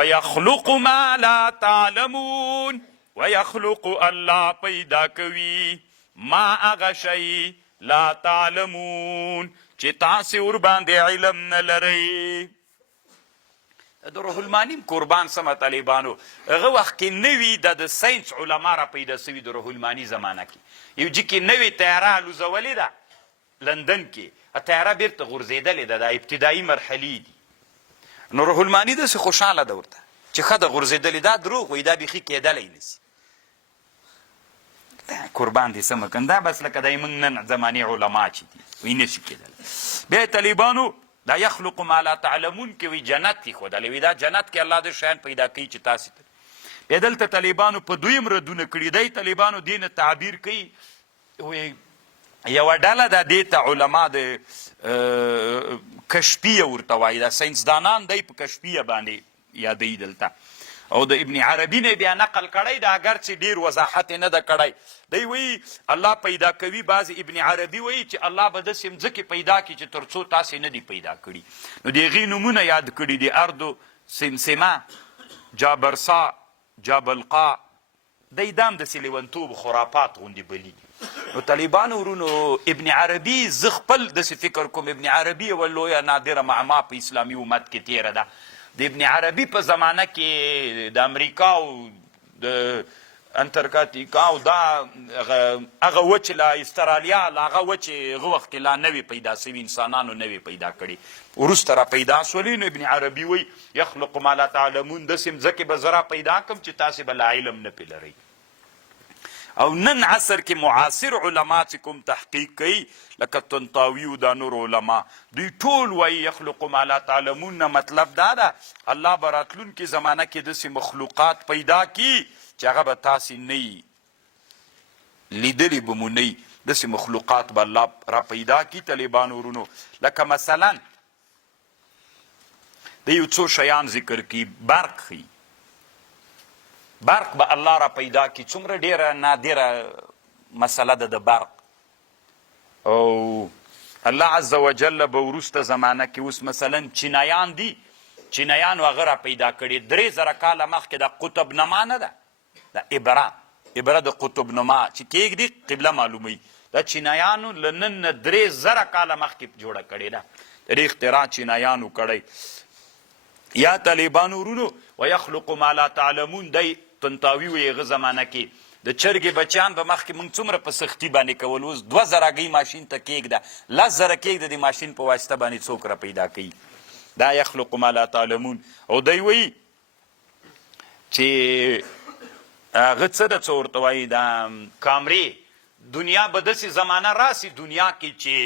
ويخلق ما لا تعلمون ويخلق الله پیدا کوي ما هغه شی لا تعلمون چې تاسې ورباندې علم نه لرئ. د روح الماني قربان سمه طالبانو هغه وخت کې نوي د ساینس علما را پیدا سوي د روح الماني زمانه کې یو جي کې نوې تیاره الوزولې ده لندن کې تیاره بیرته غورځېدلې ده د ابتدایي مرحلې دي. نو روح الماني داسې خوشحاله ده ورته چې ښه ده غورځېدلې دا دروغ وایي دا بیخي کېدلی نسي. قربان دې سمه کړه دا بس لکه دی موږ نن زمانې علما چې دي وایي نشي کېدلی. بیا طالبانو دا یخلق ما لا تعلمون کې وی جنت کې ښودلی وي دا جنت کې الله د شیان پیدا کوي چې تاسې ته. بیا دلته طالبانو په دویم ردونه کړي دی طالبانو دې نه تعبیر کوي یوه ډله ده دې ته علما د کشفیه ورته وایي دا ساینسدانان دی په کشفیه باندې یادوي دلته او د ابن عربي نه بیا نقل کړی دا اګرچې ډېر وضاحت یې نه ده کړی دی وایي الله پیدا کوي بعضې ابن عربي وایي چې الله به داسې مځکې پیدا کړي چې تر څو تاسې نه دي پیدا کړي. نو د هغې نومونه یاد کړي دي اردو سمسمه جابرسا جابلقا دی دام داسې لیونتوب خرافات غوندې بلیږي. نو طالبانو ورونو ابن عربي زه خپل داسې فکر کوم ابن عربي یوه لویه نادره معما په اسلامي امت کې تیره ده. د ابن عربي په زمانه کې د امریکا او د انترکاتیکا او دا هغه وچې له استرالیا له هغه وچې هغه وخت کې لا نوې پیدا سوي انسانانو نوې پیدا کړي وروسته را پیدا سولې. نو ابن عربي وایي یخلق ما لا تعلمون داسې مځکې به زه را پیدا کړم چې تاسې به لا علم نه پرې لرئ. او نن عصر کې معاصر علما چې کوم تحقیق کوي لکه طنطاوي او دا نور علما دوی ټول وایي یخلق ما لا تعلمون نه مطلب دا ده الله به راتلونکې زمانه کې داسې مخلوقات پیدا کړي چې هغه به تاسې نه یي لیدلي به مو نه یي داسې مخلوقات به الله را پیدا کړي. طالبانو ورونو لکه مثلا د یو څو شیان ذکر کړي برق ښیي برق به الله را پیدا کړي څومره ډیره نادره مسله ده د برق او الله عز وجل به وروسته زمانه کې اوس مثلا چینایان دي چینایانو هغه را پیدا کړي 3000 کاله مخکې د قطب نما نه ده د ابره د قطب نما چې کېږدي قبله معلوموي دا چینایانو له نن نه 3000 کاله مخکې جوړه کړې ده د دې اختراع چینایانو کړی. یا طالبانو ورونو ویخلق ما لا تعلمون دی طنطاوي وایي هغه زمانه کې د چرګې بچیان به مخکې موږ څومره په سختي باندې کول اوس 2000 ګۍ ماشین ته کېږده 10,000 کېږده د ماشین په واسطه باندې څوک را پیدا کوي دا یخلق ما لا تعلمون. او دی وایي چې هغه څه ده څه ورته وایي دا کامرې دنیا به داسې زمانه راسي دنیا کې چې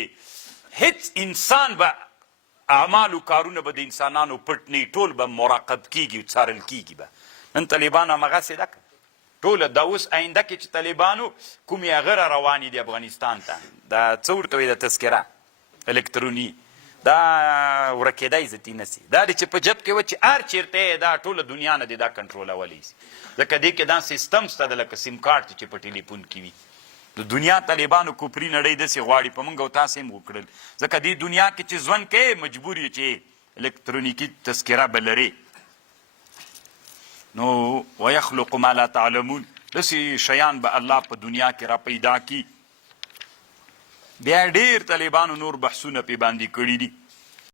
هیڅ انسان به اعمال و کارونه به د انسانانو پټ نه ټول به مراقب کیږي او څارل کیږي به. نن طالبانو همغسې ده ټوله دا اوس آینده کې چې طالبانو کومې هغه را روانې دي افغانستان ته دا څه ورته وایي د تذکره الکتروني دا ورکېدی ذاتي نسي دا دی چې په جب کې و چې هر چېرته دا ټوله دنیا نه دی دا کنټرولولی سي ځکه دې کې دا سیستم شته ده لکه سیم کارت چې په ټلیفون کې وي. د دنیا طالبانو کوپري نړۍ داسې غواړي په موږ او تاسې هم وکړل ځکه دې دنیا کې چې ژوند کوې مجبور یې چې الکترونیکي تذکره به لرې. نو ویخلق ما لا تعلمون داسې شیان به الله په دنیا کې را پیدا کړي. بیا ډېر طالبانو نور بحثونه پې باندې کړي دي